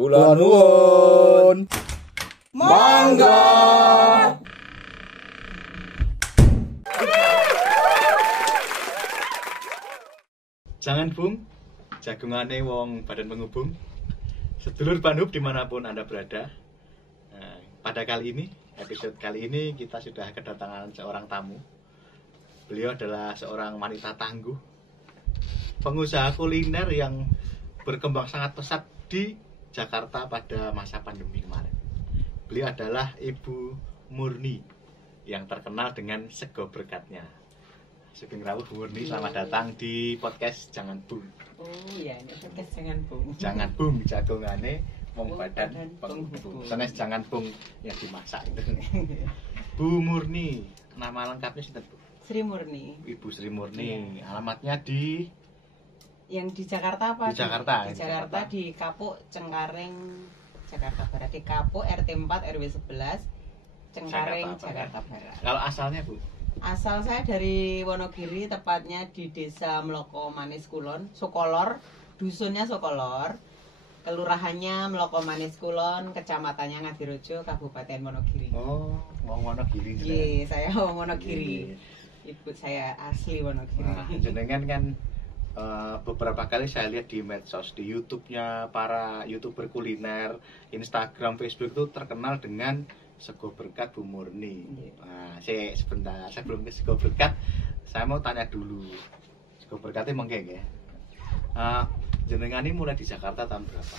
Kula nuwun. Mangga. Jangan bung, jagungane wong badan penghubung. Sedulur Banub dimanapun Anda berada. Pada kali ini, episode kali ini kita sudah kedatangan seorang tamu. Beliau adalah seorang wanita tangguh, pengusaha kuliner yang berkembang sangat pesat di Jakarta pada masa pandemi kemarin. Beliau adalah Ibu Murni yang terkenal dengan sego berkatnya. Sugeng rawuh Bu Murni, selamat datang di podcast Jangan Bung. Oh iya, ini podcast Jangan Bung. Jangan Bung, jagongane wong badan penghubung. Sanes jangan bung yang dimasak itu. Bu Murni, nama lengkapnya sinten, Bu? Sri Murni. Ibu Sri Murni. Iya. Alamatnya di yang di Jakarta apa? Di Jakarta. Di Jakarta di Kapuk Cengkareng, Jakarta Barat. Di Kapuk RT 4 RW 11 Cengkareng, Jakarta Barat. Kalau asalnya, Bu? Asal saya dari Wonogiri, tepatnya di Desa Mloko Manis Kulon, Sokolor, dusunnya Sokolor, kelurahannya Mloko Manis Kulon, kecamatannya Ngadirojo, Kabupaten Wonogiri. Oh, wong Wonogiri. Iya, saya wong Wonogiri. Ibu saya asli Wonogiri. Nah, jenengan kan beberapa kali saya lihat di medsos, di YouTube-nya para YouTuber kuliner, Instagram, Facebook itu terkenal dengan sego berkat Bu Murni. Nah, sebentar, sebelum ke sego berkat, saya mau tanya dulu. Sego berkatnya mengke nggih. Jenengan ini mulai di Jakarta tahun berapa?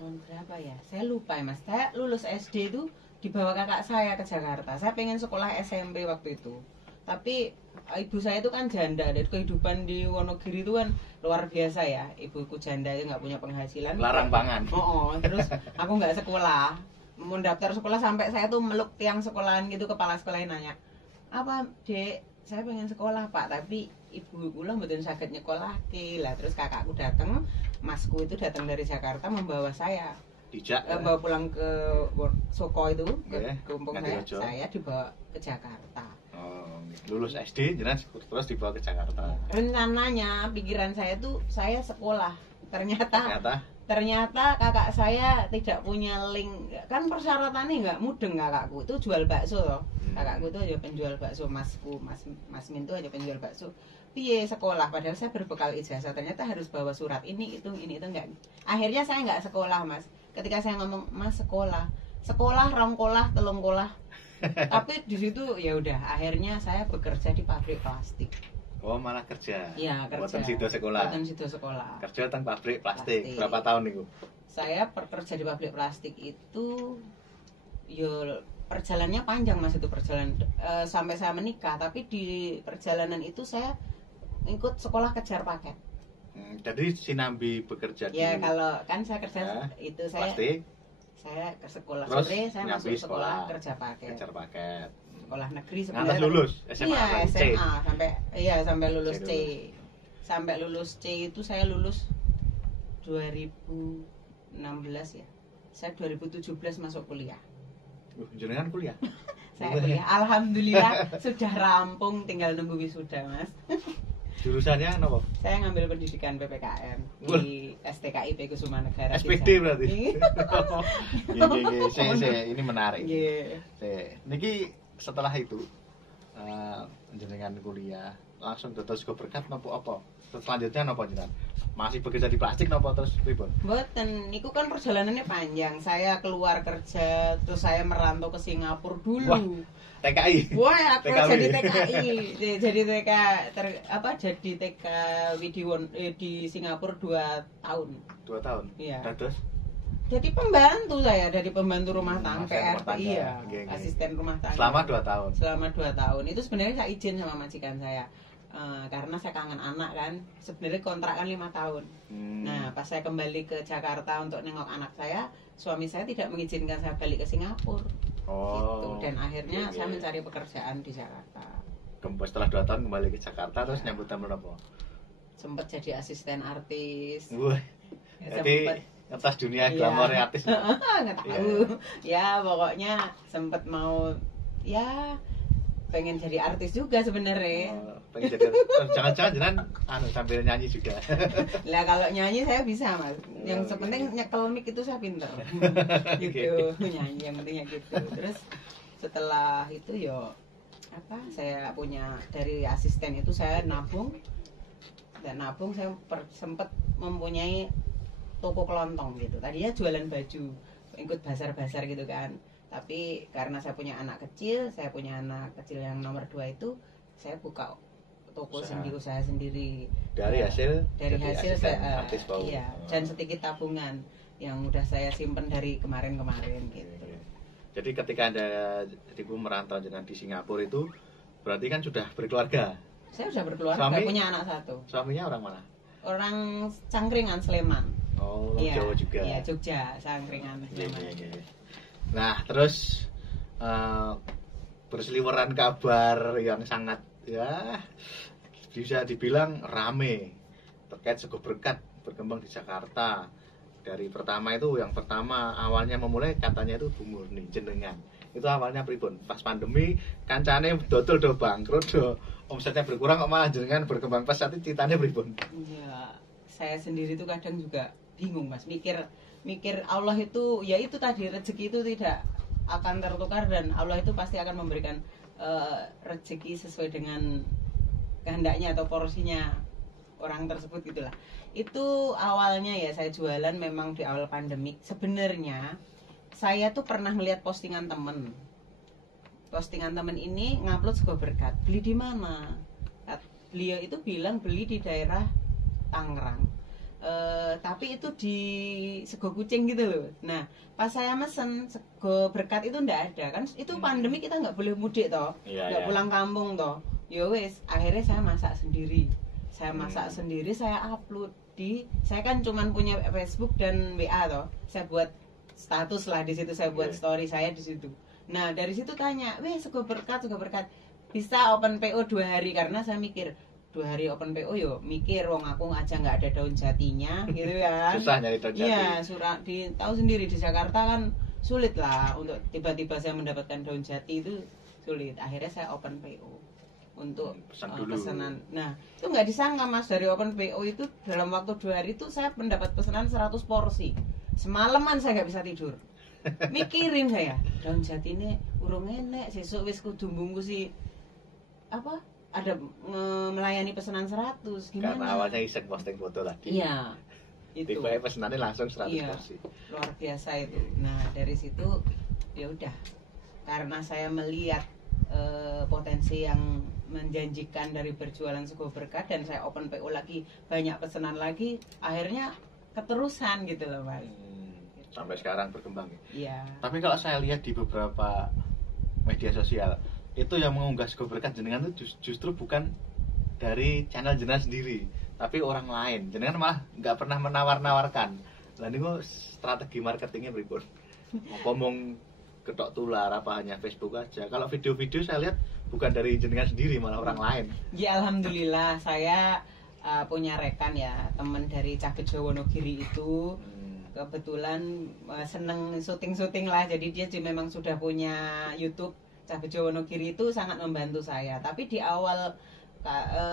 Tahun berapa ya? Saya lupa ya Mas. Saya lulus SD itu dibawa kakak saya ke Jakarta. Saya pengen sekolah SMP waktu itu. Tapi ibu saya itu kan janda, dan kehidupan di Wonogiri itu kan luar biasa ya. Ibuku janda itu nggak punya penghasilan. Larang pangan. Terus aku nggak sekolah. Mau daftar sekolah sampai saya tuh meluk tiang sekolahan gitu, kepala sekolahnya nanya, apa Dek, saya pengen sekolah Pak, tapi ibu kula mboten saged nyekolahke. Lah terus kakakku datang, masku itu datang dari Jakarta membawa saya. Bawa pulang ke Soko itu, ke kampung saya dibawa ke Jakarta. Lulus SD jelas terus dibawa ke Jakarta. Rencananya pikiran saya tuh saya sekolah. Ternyata kakak saya tidak punya link. Kan persyaratannya nggak mudeng, kakakku itu jual bakso loh. Kakakku itu aja penjual bakso, Mas Min itu aja penjual bakso. Piye sekolah, padahal saya berbekal ijazah, ternyata harus bawa surat ini itu enggak. Akhirnya saya nggak sekolah Mas. Ketika saya ngomong Mas sekolah rongkolah telungkolah. Tapi di situ ya udah, akhirnya saya bekerja di pabrik plastik. Oh, malah kerja. Iya, kerja. Buatan sido sekolah. Kerja teng pabrik plastik. Berapa tahun niku? Saya kerja di pabrik plastik itu yo perjalanannya panjang Mas, itu perjalanan sampai saya menikah, tapi di perjalanan itu saya ikut sekolah kejar paket. Jadi sinambi bekerja di. Ya, kalau kan saya kerja itu plastik. Saya ke sekolah sore, saya masuk sekolah kerja paket. Kejar paket. Sekolah negeri sebenarnya. Lulus SMA. Iya, sampai lulus C. Sampai lulus C itu saya lulus 2016 ya. Saya 2017 masuk kuliah. Jenengan kuliah? Saya kuliah. Alhamdulillah sudah rampung, tinggal nunggu wisuda, Mas. Jurusannya apa? Saya ngambil pendidikan PPKM di STKIP Kusuma Negara. SPD berarti. Ini menarik. Niki setelah itu jenengan kuliah langsung terus ke berkat nopo apa? Selanjutnya nopo jenengan? Masih bekerja di plastik nopo terus pripun? Mboten, niku kan perjalanannya panjang. Saya keluar kerja, terus saya merantau ke Singapura dulu. Wah, TKI. Wah, aku jadi TKI. Jadi TK di Singapura 2 tahun. 2 tahun. Iya. Terus jadi pembantu saya, dari pembantu rumah tangga PRT, iya, asisten rumah tangga. Selama 2 tahun. Selama 2 tahun. Itu sebenarnya saya izin sama majikan saya. Karena saya kangen anak kan. Sebenarnya kontrak kan 5 tahun. Nah, pas saya kembali ke Jakarta untuk nengok anak saya, suami saya tidak mengizinkan saya balik ke Singapura. Gitu. Dan akhirnya saya mencari pekerjaan di Jakarta. Setelah 2 tahun kembali ke Jakarta, terus nyambut tamu apa? Sempat jadi asisten artis. Jadi atas dunia glamor artis. Nggak tahu. Ya pokoknya sempat mau ya pengen jadi artis juga sebenarnya. Pengen jadi jangan-jangan sambil nyanyi juga. Lah kalau nyanyi saya bisa mas. Yang sepenting nyekel mic itu saya pinter. Gitu nyanyi yang pentingnya gitu. Terus setelah itu yo saya punya dari asisten itu saya nabung saya sempat mempunyai toko kelontong gitu. Tadinya jualan baju, ikut bazar-bazar gitu kan. Tapi karena saya punya anak kecil yang nomor 2 itu, saya buka toko usaha sendiri. Dari hasil saya artis bau. Iya, dan sedikit tabungan yang udah saya simpen dari kemarin-kemarin gitu. Jadi ketika Anda ibu merantau dengan di Singapura itu berarti kan sudah berkeluarga. Saya sudah berkeluarga, punya anak 1. Suaminya orang mana? Orang Cangkringan, Sleman. Oh, Jawa juga. Iya, Jogja, Cangkringan, Sleman. Iya. Nah, terus berseliweran kabar yang sangat ya bisa dibilang rame terkait Sego Berkat berkembang di Jakarta. Dari yang pertama awalnya memulai katanya itu Bu Murni jenengan. Itu awalnya pripun? Pas pandemi kancane dodol do bangkrut do omsetnya berkurang kok malah jenengan berkembang pesat, itu ceritanya pripun? Ya, saya sendiri tuh kadang juga bingung Mas, mikir Allah itu ya itu tadi, rezeki itu tidak akan tertukar dan Allah itu pasti akan memberikan rezeki sesuai dengan kehendaknya atau porsinya orang tersebut gitulah. Itu awalnya ya saya jualan memang di awal pandemi. Sebenarnya saya tuh pernah melihat postingan temen ini ngupload Sego Berkat, beli di mana? Beliau itu bilang beli di daerah Tangerang. Tapi itu di Sego Kucing gitu loh. Nah, pas saya mesen Sego Berkat itu ndak ada kan? Itu pandemi kita nggak boleh mudik toh, nggak pulang kampung toh. Ya wes, akhirnya saya masak sendiri. Saya upload saya kan cuman punya Facebook dan WA toh. Saya buat status lah di situ, saya buat story saya di situ. Nah, dari situ tanya, Sego Berkat bisa open PO 2 hari karena saya mikir 2 hari open PO yo mikir wong aku aja nggak ada daun jatinya gitu kan. Susah nyari daun jati. Iya, tahu sendiri di Jakarta kan sulit lah untuk tiba-tiba saya mendapatkan daun jati itu sulit. Akhirnya saya open PO untuk pesanan. Nah, itu nggak disangka Mas, dari open PO itu dalam waktu 2 hari itu saya mendapat pesanan 100 porsi. Semalaman saya nggak bisa tidur. Mikirin saya, daun jati ini urung enek, sesuk wis kudu bungkusi ada melayani pesanan 100 gimana? Karena awalnya iseng posting foto lagi. Iya. Itu. Tiba pesanannya langsung 100 porsi. Luar biasa itu. Nah, dari situ ya udah. Karena saya melihat potensi yang menjanjikan dari berjualan Sego Berkat dan saya open PO lagi, banyak pesanan lagi, akhirnya keterusan gitu loh, Mas. Sampai sekarang berkembang ya. Iya. Tapi kalau saya lihat di beberapa media sosial itu yang mengunggah Sego Berkat jenengan itu justru bukan dari channel jenengan sendiri, tapi orang lain. Jenengan malah nggak pernah menawar-nawarkan. Lah niku strategi marketingnya berikut. Ngomong ketok tular apa hanya Facebook aja. Kalau video-video saya lihat bukan dari jenengan sendiri, malah orang lain. Ya alhamdulillah saya punya rekan ya, teman dari Cabejo Wonogiri itu. Kebetulan seneng syuting-syuting lah, jadi dia memang sudah punya YouTube. Cabejo Wonogiri itu sangat membantu saya. Tapi di awal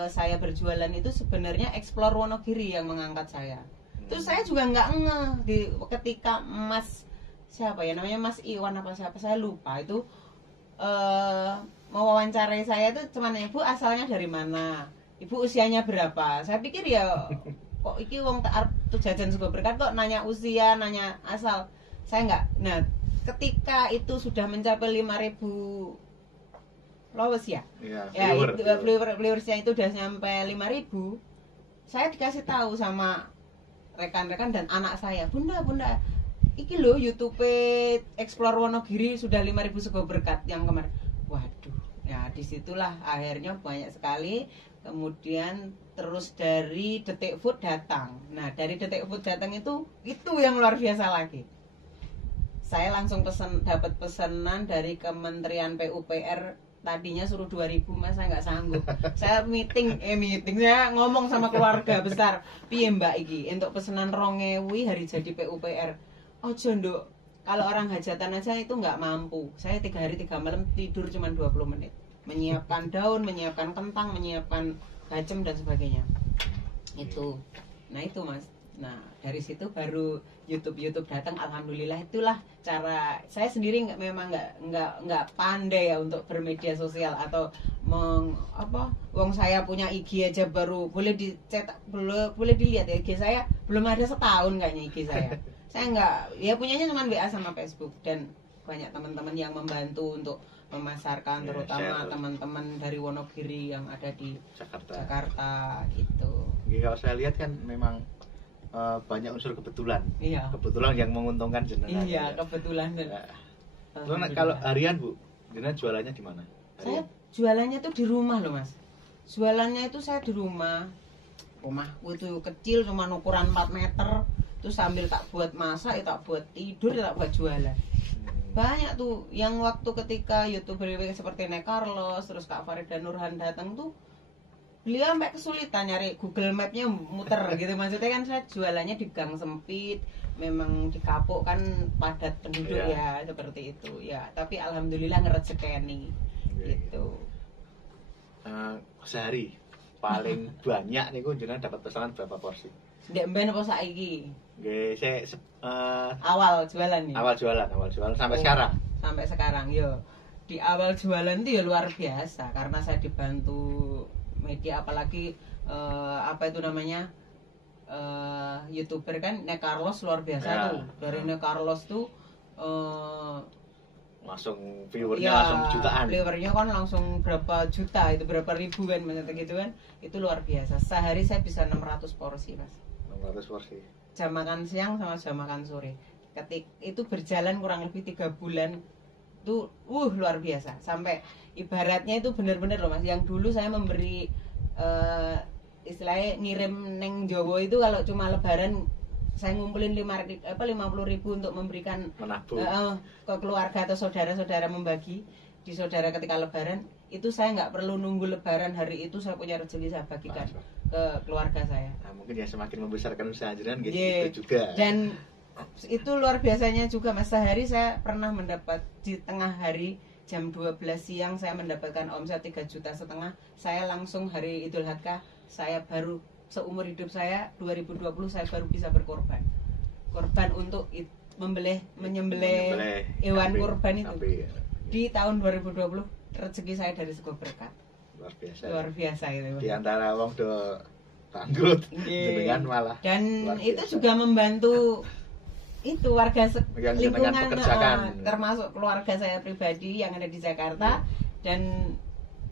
saya berjualan itu sebenarnya Explore Wonogiri yang mengangkat saya. Terus saya juga nggak ngeh ketika siapa ya namanya, Mas Iwan apa siapa saya lupa itu mewawancarai saya itu cuman, Ibu asalnya dari mana, Ibu usianya berapa. Saya pikir ya kok iki wong tuh jajan Sego Berkat kok nanya usia, nanya asal. Saya nggak. Nah, ketika itu sudah mencapai 5.000 followers ya. Ya, viewersnya itu udah sampai 5.000. Saya dikasih tahu sama rekan-rekan dan anak saya, Bunda, iki loh YouTube Explore Wonogiri sudah 5.000 Sego Berkat yang kemarin. Waduh, ya disitulah akhirnya banyak sekali. Kemudian terus dari Detik Food datang. Nah, dari Detik Food datang itu yang luar biasa lagi. Saya langsung dapat pesanan dari Kementerian PUPR, tadinya suruh 2.000, Mas, saya nggak sanggup. Saya meeting saya ngomong sama keluarga besar, piye Mbak iki untuk pesanan 2.000 hari jadi PUPR. Ojo nduk, kalau orang hajatan aja itu nggak mampu. Saya 3 hari 3 malam tidur cuma 20 menit. menyiapkan daun, menyiapkan kentang, menyiapkan bacem dan sebagainya. Itu. Nah, itu Mas. Nah, dari situ baru YouTube datang. Alhamdulillah, itulah cara saya sendiri memang nggak pandai ya untuk bermedia sosial atau wong saya punya IG aja baru boleh dicetak, boleh dilihat ya IG saya belum ada setahun kayaknya IG saya. Saya nggak, ya punyanya cuma WA sama Facebook, dan banyak teman-teman yang membantu untuk memasarkan, terutama teman-teman dari Wonogiri yang ada di Jakarta gitu. Kalau saya lihat kan memang banyak unsur kebetulan. Iya. Kebetulan yang menguntungkan jenengan. Iya, kebetulan. Kalau harian Bu, jenengan jualannya di mana? Saya jualannya tuh di rumah loh Mas. Jualannya itu saya di rumah. Rumahku itu kecil, cuma ukuran 4 meter. Terus sambil tak buat masak, tak buat tidur, tak buat jualan. Banyak tuh yang waktu ketika YouTuber seperti Nek Carlos, terus Kak Farida Nurhan datang tuh, beliau sampai kesulitan nyari Google Map-nya muter gitu. Maksudnya kan saya jualannya di gang sempit, memang di Kapuk kan padat penduduk ya, seperti itu ya. Tapi alhamdulillah ngerezekeni gitu. Sehari paling banyak niku jenengan dapat pesanan berapa porsi? Ndek mben apa saiki? Nggih, saya awal jualan nih. Awal jualan sampai sekarang. Sampai sekarang yo. Di awal jualan itu ya luar biasa karena saya dibantu media, apalagi apa itu namanya YouTuber kan. Nek Carlos luar biasa tuh. Dari Nek Carlos tuh langsung viewernya langsung jutaan. Viewernya kan langsung berapa juta, itu berapa ribu kan maksudnya gitu kan. Itu luar biasa. Sehari saya bisa 600 porsi Mas. 600 porsi. Jam makan siang sama jam makan sore. Itu berjalan kurang lebih 3 bulan. Itu luar biasa. Sampai ibaratnya itu benar-benar loh Mas. Yang dulu saya memberi istilahnya ngirim neng Jawa itu kalau cuma lebaran saya ngumpulin 50.000 untuk memberikan ke keluarga atau saudara-saudara, membagi di saudara ketika lebaran. Itu saya nggak perlu nunggu lebaran, hari itu saya punya rezeki, saya bagikan ke keluarga saya. Nah, mungkin ya semakin membesarkan usaha jenengan gitu juga. Dan itu luar biasanya juga Mas. Sehari saya pernah mendapat di tengah hari jam 12 siang saya mendapatkan omset 3,5 juta. Saya langsung hari Idul Adha, saya baru seumur hidup saya 2020 saya baru bisa berkorban. Korban untuk menyembelih hewan kurban itu. Di tahun 2020 rezeki saya dari Sego Berkat. Luar biasa itu. Di antara wong do bangkrut jenengan malah. Dan itu juga membantu itu warga lingkungan, termasuk keluarga saya pribadi yang ada di Jakarta. Dan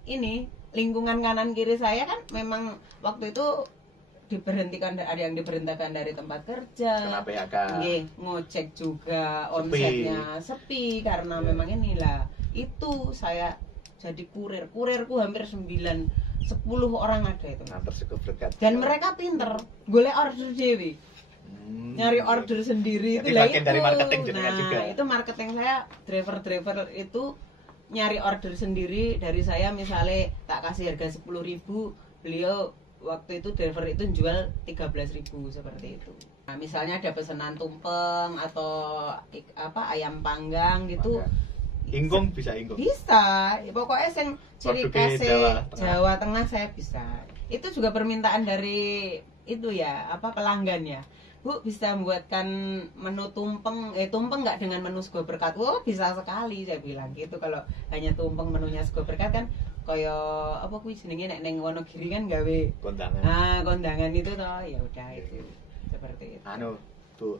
ini lingkungan kanan kiri saya kan memang waktu itu diberhentikan, ada yang diberhentikan dari tempat kerja, kena PHK, ngocek juga, omsetnya sepi karena memang inilah. Itu saya jadi kurirku hampir 9-10 orang ada itu. Dan mereka pinter golek order dewi, nyari order sendiri. Jadi itu bagian dari marketing juga. Itu marketing saya, driver itu nyari order sendiri dari saya. Misalnya tak kasih harga 10.000, beliau waktu itu driver itu jual 13.000 seperti itu. Nah, misalnya ada pesanan tumpeng atau ayam panggang gitu. Ingkung bisa ingkung. Bisa. Pokoknya yang ciri khas Jawa Tengah saya bisa. Itu juga permintaan dari itu ya, pelanggan ya. Bu, bisa membuatkan menu tumpeng nggak dengan menu Sego Berkat? Oh, bisa sekali saya bilang gitu. Kalau hanya tumpeng menunya Sego Berkat kan kaya kuwi jenenge nek ning Wonogiri kan gawe kondangan. Kondangan itu toh, ya udah itu. Seperti itu. Bu,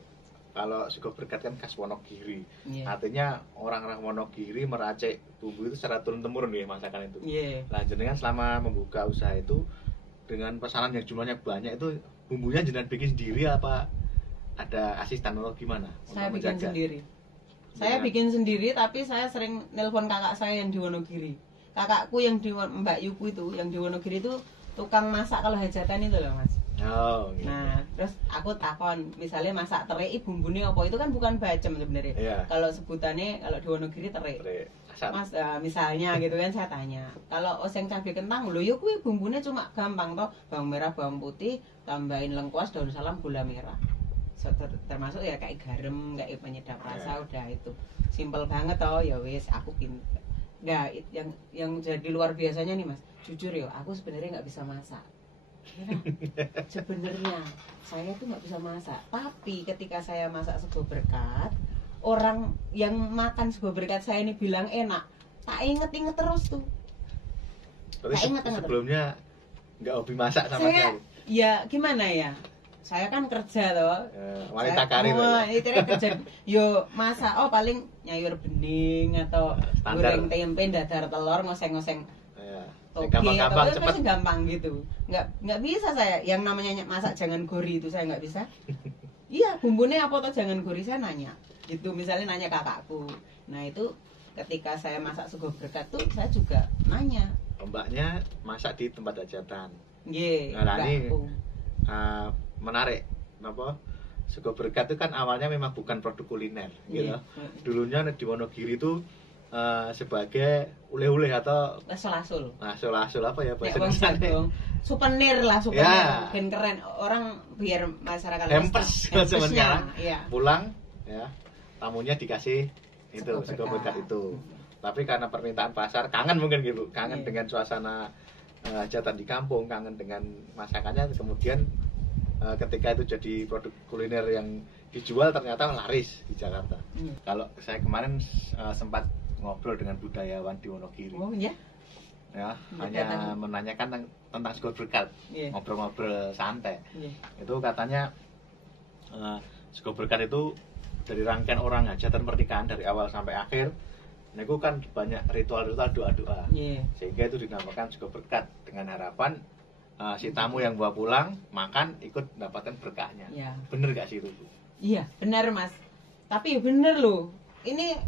kalau Sego Berkat kan khas Wonogiri. Artinya orang-orang Wonogiri meracik bumbu itu secara turun-temurun ya masakan itu. Nah, jenengan selama membuka usaha itu dengan pesanan yang jumlahnya banyak itu bumbunya jenengan bikin sendiri apa ada asisten atau gimana? Saya bikin sendiri. Saya bikin sendiri, tapi saya sering nelpon kakak saya yang di Wonogiri. Kakakku yang di Mbak Yuku itu, yang di Wonogiri itu tukang masak kalau hajatan itu loh Mas. Oh, gitu. Nah, terus aku takon, misalnya masak terei bumbunya apa, itu kan bukan bacem sebenarnya. Kalau sebutannya kalau di Wonogiri terei. Mas, misalnya gitu kan saya tanya. Kalau oseng cabai kentang lho, yo kuwi bumbune cuma gampang toh, bawang merah, bawang putih, tambahin lengkuas, daun salam, gula merah. Termasuk ya kayak garam, kayak penyedap rasa, udah itu. Simpel banget toh, ya wis aku Nah, yang jadi luar biasanya nih Mas, jujur ya, aku sebenarnya nggak bisa masak. Nah, sebenarnya saya tuh nggak bisa masak, tapi ketika saya masak sego berkat, orang yang makan sego berkat saya ini bilang enak, tak inget-inget terus tuh. Berarti sebelumnya nggak hobi masak sama saya, sekali. ya gimana ya? Saya kan kerja loh. Wanita karir. Itu kerja. Yo masak paling nyayur bening atau goreng tempe, dadar telur, ngoseng-ngoseng. Gampang-gampang cepet. Itu gampang gitu. Nggak bisa saya. Yang namanya masak jangan gori itu saya nggak bisa. Iya, bumbunya apa toh jangan gori, saya nanya. Gitu misalnya nanya kakakku. Nah, itu ketika saya masak sego berkat tuh saya juga nanya. Mbaknya masak di tempat hajatan. Nggih. Nah, ini menarik. Apa? Sego berkat itu kan awalnya memang bukan produk kuliner, gitu. Dulunya di Wonogiri itu sebagai oleh-oleh atau asul-asul. Asul-asul apa ya bahasa Indonesia? Souvenir lah, souvenir. Ya. Mungkin keren orang biar masyarakat hampers zaman sekarang. Ya. Pulang ya, tamunya dikasih itu sego berkat itu. Tapi karena permintaan pasar, kangen mungkin gitu, kangen dengan suasana hajatan di kampung, kangen dengan masakannya, kemudian ketika itu jadi produk kuliner yang dijual ternyata laris di Jakarta. Kalau saya kemarin sempat ngobrol dengan budayawan di Wonogiri. Oh iya? Ya, hanya menanyakan tentang sego berkat, ngobrol-ngobrol santai. Itu katanya sego berkat itu dari rangkaian orang hajatan pernikahan dari awal sampai akhir. Nah, itu kan banyak ritual-ritual doa-doa. Sehingga itu dinamakan sego berkat dengan harapan si tamu yang bawa pulang makan ikut mendapatkan berkahnya. Bener gak sih itu? Iya, benar Mas. Tapi bener loh.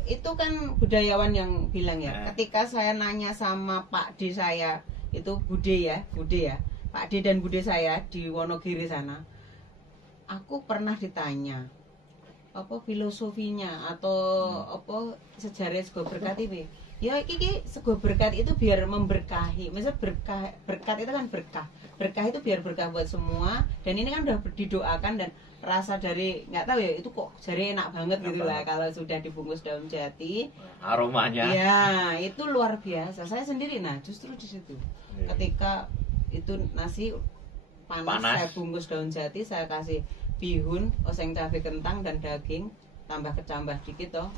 Itu kan budayawan yang bilang ya. Ketika saya nanya sama Pak D saya, itu Bude ya. Pak D dan Bude saya di Wonogiri sana. Aku pernah ditanya apa filosofinya atau apa sejarah sego berkat ini. Ya iki sego berkat itu biar memberkahi. Maksudnya berkat itu kan berkah. Berkah itu biar berkah buat semua, dan ini kan udah didoakan dan rasa dari nggak tahu ya itu kok jadi enak banget gitu lah kalau sudah dibungkus daun jati. Aromanya. Ya, itu luar biasa. Saya sendiri justru di situ. Ketika itu nasi panas saya bungkus daun jati, saya kasih bihun, oseng cabai kentang dan daging, tambah kecambah dikit toh.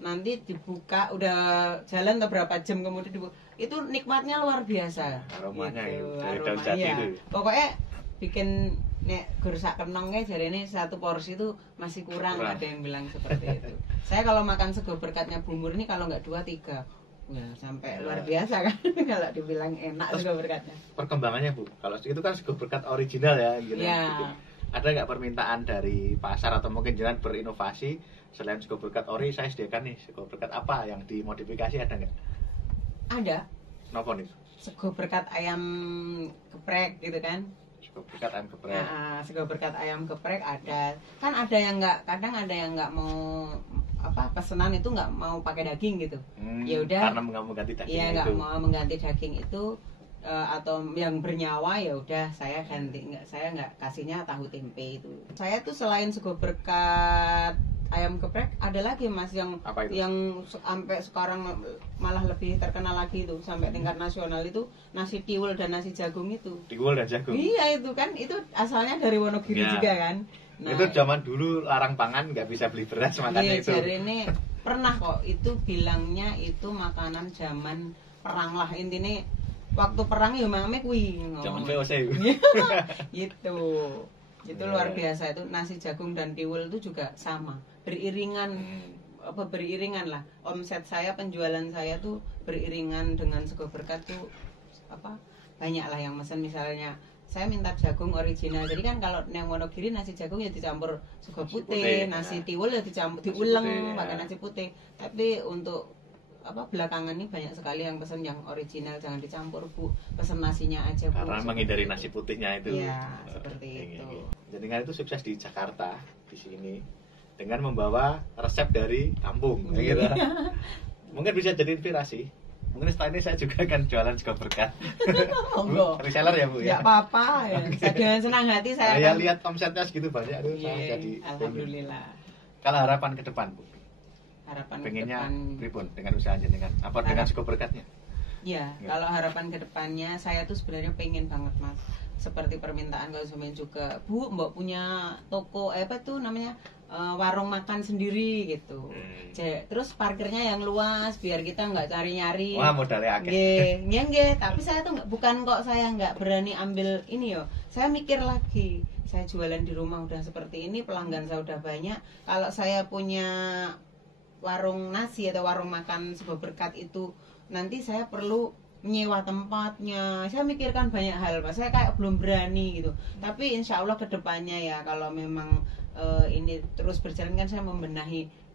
Nanti dibuka udah jalan berapa jam kemudian dibuka. Itu nikmatnya luar biasa. Aromanya gitu, dari daun jati itu. Pokoknya bikin nek gersak kenongnya jadi ini satu porsi itu masih kurang. Ada yang bilang seperti itu. Saya kalau makan sego berkatnya Bu Murni kalau nggak 2-3 ya sampai luar biasa kan kalau dibilang enak sego berkatnya. Perkembangannya Bu, kalau itu kan sego berkat original ya gitu. Ada nggak permintaan dari pasar atau mungkin jangan berinovasi selain sego berkat ori, saya sediakan nih sego berkat apa yang dimodifikasi, ada nggak? Ada. Kenapa nih? Sego berkat ayam geprek gitu kan? Sego berkat ayam geprek. Sego berkat ayam geprek ada. Kan ada yang nggak, kadang ada yang nggak mau pesanan itu nggak mau pakai daging gitu. Ya udah. Karena nggak mengganti daging. Iya, nggak mau mengganti daging itu. Atau yang bernyawa ya udah saya ganti, saya nggak kasihnya tahu tempe itu. Saya tuh selain sego berkat ayam geprek ada lagi Mas yang sampai sekarang malah lebih terkenal lagi itu sampai tingkat nasional itu nasi tiwul dan nasi jagung itu. Tiwul dan jagung. Iya itu kan itu asalnya dari Wonogiri juga kan. Nah, itu zaman dulu larang pangan nggak bisa beli beras makanya itu. Jadi ini pernah kok itu bilangnya itu makanan zaman perang lah intinya. Waktu perang ya mame kuwi. Zaman VOC. Gitu. Itu luar biasa itu nasi jagung dan tiwul itu juga sama. Beriringan beriringan lah. Omset saya, penjualan saya tuh beriringan dengan sego berkat tuh banyak lah yang mesen misalnya saya minta jagung original. Jadi kan kalau yang Wonogiri nasi jagung ya dicampur sego putih, nasi tiwul ya dicampur diuleng pakai nasi putih. Tapi untuk belakangan ini banyak sekali yang pesan yang original, jangan dicampur Bu, pesan nasinya aja Bu. Karena menghindari nasi putihnya itu. Iya, seperti itu. Jadi kan itu sukses di Jakarta di sini dengan membawa resep dari kampung, gitu. Mungkin bisa jadi inspirasi. Mungkin setelah ini saya juga akan jualan sego berkat. Bu, reseller ya Bu ya. Ya apa-apa ya. Saya dengan senang hati saya. Ya lihat omsetnya segitu banyak itu saya jadi. Alhamdulillah. Kalau harapan ke depan Bu. harapan pengennya ke depan. pripun dengan usaha jenengan? Apa dengan sego berkatnya? Ya, kalau harapan ke depannya saya tuh sebenarnya pengen banget Mas. Seperti permintaan konsumen juga, Bu, Mbak punya toko apa tuh namanya warung makan sendiri gitu. Terus parkirnya yang luas biar kita nggak cari-nyari. Wah, modalnya akeh. Nggih, tapi saya tuh bukan kok saya nggak berani ambil ini yo. Saya mikir lagi, saya jualan di rumah udah seperti ini, pelanggan saya udah banyak. Kalau saya punya warung nasi atau warung makan sebuah berkat itu, nanti saya perlu menyewa tempatnya. Saya mikirkan banyak hal, Pak. Saya kayak belum berani gitu. Tapi insya Allah kedepannya ya, kalau memang ini terus berjalan kan saya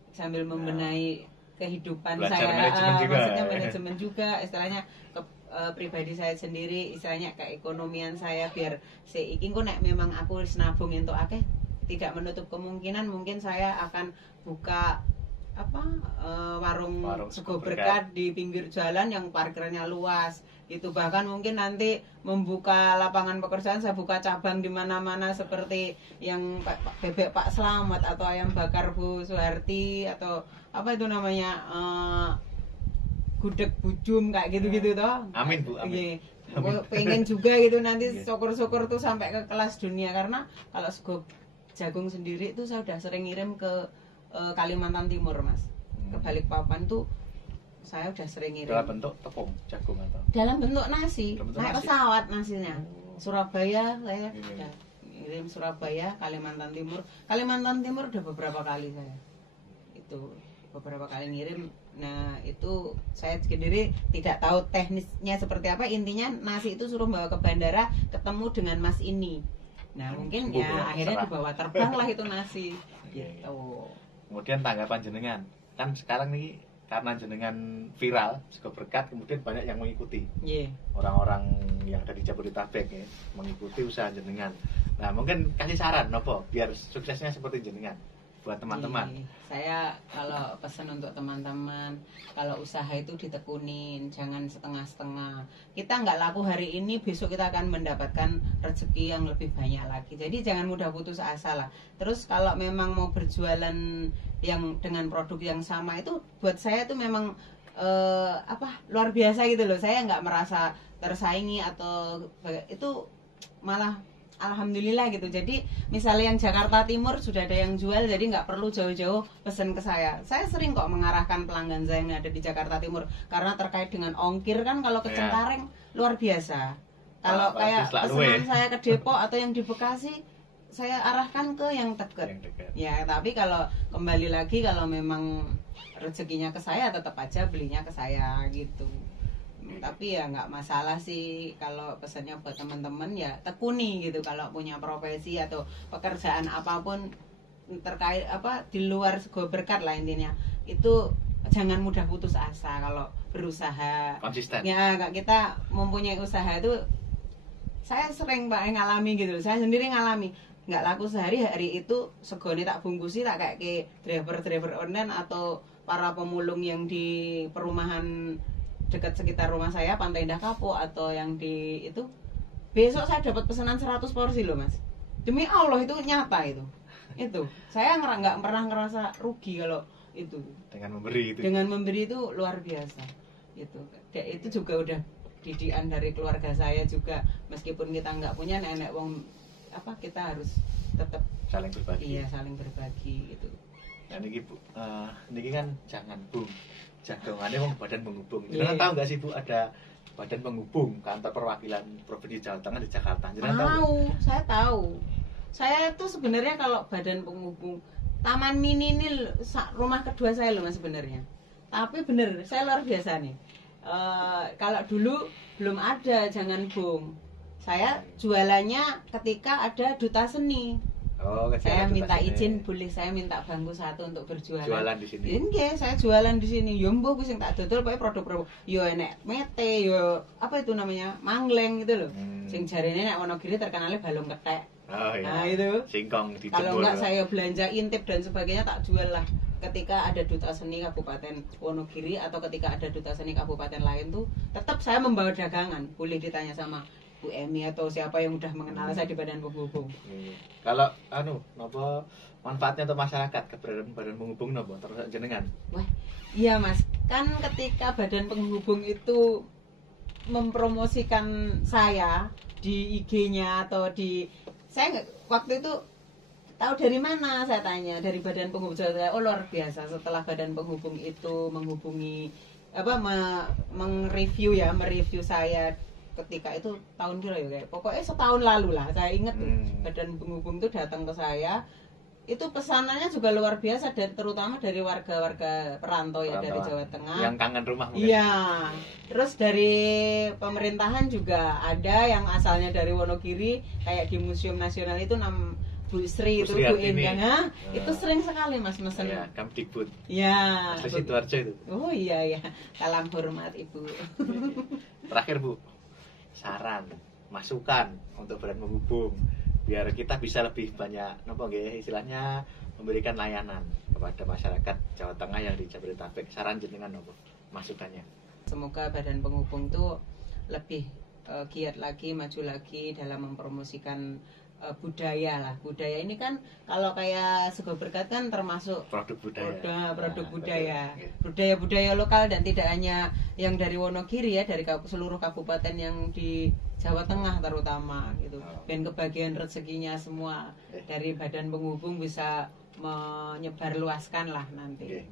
sambil membenahi kehidupan belajar saya, manajemen juga. maksudnya manajemen juga, istilahnya pribadi saya sendiri, istilahnya keekonomian saya biar seiki ku nek memang aku wis nabung entuk akeh, tidak menutup kemungkinan mungkin saya akan buka warung sego berkat di pinggir jalan yang parkirnya luas gitu. Bahkan mungkin nanti membuka lapangan pekerjaan, saya buka cabang di mana-mana seperti yang bebek Pak Slamet atau ayam bakar Bu Suharti atau apa itu namanya gudeg bujum kayak gitu-gitu toh. Amin Bu, amin. Pengen juga gitu nanti syukur-syukur tuh sampai ke kelas dunia, karena kalau sego jagung sendiri itu saya udah sering ngirim ke Kalimantan Timur Mas, ke Balikpapan tuh saya udah sering ngirim. Dalam bentuk tepung jagung atau? Dalam bentuk nasi, naik pesawat nasinya. Surabaya saya Iya. udah ngirim Surabaya, Kalimantan Timur. Kalimantan Timur udah beberapa kali saya. Itu beberapa kali ngirim. Nah, itu saya sendiri tidak tahu teknisnya seperti apa. Intinya nasi itu suruh bawa ke bandara, ketemu dengan Mas ini. Nah, mungkin ya akhirnya dibawa terbang lah itu nasi. Gitu. Kemudian tanggapan jenengan, kan sekarang nih karena jenengan viral sego berkat, kemudian banyak yang mengikuti. Orang-orang yang ada di Jabodetabek ya, mengikuti usaha jenengan. Nah, mungkin kasih saran nopo biar suksesnya seperti jenengan buat teman-teman. Saya kalau pesan untuk teman-teman, kalau usaha itu ditekunin, jangan setengah-setengah. Kita nggak laku hari ini, besok kita akan mendapatkan rezeki yang lebih banyak lagi. Jadi jangan mudah putus asa lah. Terus kalau memang mau berjualan yang dengan produk yang sama, itu buat saya itu memang luar biasa gitu loh. Saya nggak merasa tersaingi atau itu, malah alhamdulillah gitu. Jadi misalnya yang Jakarta Timur sudah ada yang jual, jadi nggak perlu jauh-jauh pesen ke saya. Saya sering kok mengarahkan pelanggan saya yang ada di Jakarta Timur, karena terkait dengan ongkir kan kalau ke Cengkareng luar biasa. Kalau kayak pesanan saya ke Depok atau yang di Bekasi, saya arahkan ke yang dekat. Ya, tapi kalau kembali lagi, kalau memang rezekinya ke saya, tetap aja belinya ke saya gitu. Tapi ya nggak masalah sih kalau pesannya buat teman-teman, ya tekuni gitu. Kalau punya profesi atau pekerjaan apapun terkait di luar sego berkat lah, intinya itu jangan mudah putus asa kalau berusaha. Konsisten. Ya, kita mempunyai usaha itu, saya sering ngalami gitu. Saya sendiri ngalami, nggak laku sehari, hari itu segone tak bungkusi, tak kayak ke driver online atau para pemulung yang di perumahan dekat sekitar rumah saya, Pantai Indah Kapuk atau yang di itu. Besok saya dapat pesanan 100 porsi loh Mas. Demi Allah, itu nyata itu. Itu saya nggak pernah ngerasa rugi kalau itu. Dengan memberi itu. Dengan memberi itu luar biasa. Itu juga udah didikan dari keluarga saya juga. Meskipun kita nggak punya, nenek wong kita harus tetap saling berbagi. Iya, saling berbagi gitu. Nah, niki kan jangan Bu. Jagongannya wong badan penghubung. Jenengan tahu nggak sih Bu, ada badan penghubung kantor perwakilan Provinsi Jawa Tengah di Jakarta? Tahu, saya tahu. Saya itu sebenarnya kalau badan penghubung Taman Mini ini rumah kedua saya loh Mas sebenarnya. Tapi bener, saya luar biasa nih. Kalau dulu belum ada Jangan Bung. Saya jualannya ketika ada Duta Seni. Saya minta izin, boleh saya minta bangku satu untuk berjualan. Jualan di sini. Nggih, saya jualan di sini. Yo mbuh sing tak dodol pokoke produk-produk yo enek mete, yo apa itu namanya? Mangleng gitu loh. Sing jarene nek Wonogiri terkenalnya balung ketek. Oh iya. Nah, itu. Singkong di Kalau enggak saya belanja intip dan sebagainya, tak jual lah. Ketika ada Duta Seni Kabupaten Wonogiri atau ketika ada Duta Seni Kabupaten lain tuh, tetap saya membawa dagangan. Boleh ditanya sama Bu Emi atau siapa yang udah mengenal saya di Badan Penghubung. Kalau napa manfaatnya untuk masyarakat keberadaan Badan Penghubung napa terus jenengan? Wah, iya Mas, kan ketika Badan Penghubung itu mempromosikan saya di IG-nya atau saya waktu itu tahu dari mana, saya tanya dari Badan Penghubung. Oh luar biasa, setelah Badan Penghubung itu menghubungi mereview saya ketika itu tahun kira ya kayak pokoknya setahun lalu lah, saya ingat Badan Penghubung itu datang ke saya, itu pesanannya juga luar biasa, terutama dari warga-warga perantau ya dari Jawa Tengah yang kangen rumah mungkin. Iya, terus dari pemerintahan juga ada yang asalnya dari Wonogiri, kayak di Museum Nasional itu Bu Sri itu Bu Indah, itu sering sekali Mas mesen. Ya, Kamdikbud. Ya. Asli Sidoarjo itu. Oh iya, salam hormat Ibu. Terakhir Bu, saran, masukan untuk Badan Penghubung biar kita bisa lebih banyak istilahnya memberikan layanan kepada masyarakat Jawa Tengah yang di Jabodetabek. Saran jenengan nopo masukannya? Semoga Badan Penghubung tuh lebih giat lagi, maju lagi dalam mempromosikan budaya lah. Budaya ini kan kalau kayak Sego Berkat kan termasuk produk budaya. Produk budaya. Budaya-budaya lokal dan tidak hanya yang dari Wonogiri ya, dari seluruh kabupaten yang di Jawa Tengah terutama gitu. Dan kebagian rezekinya semua dari Badan Penghubung bisa menyebarluaskan lah nanti.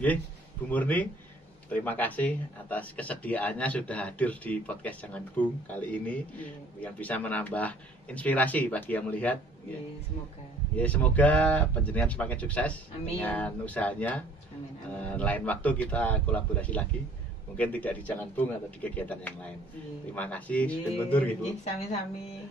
Oke, Bu Murni, terima kasih atas kesediaannya sudah hadir di podcast Jangan Bung kali ini, yang bisa menambah inspirasi bagi yang melihat. Semoga. Semoga panjenengan semakin sukses. Amin. Dengan usahanya. Amin. Lain waktu kita kolaborasi lagi. Mungkin tidak di Jangan Bung atau di kegiatan yang lain. Terima kasih sudah mundur gitu. Sami-sami.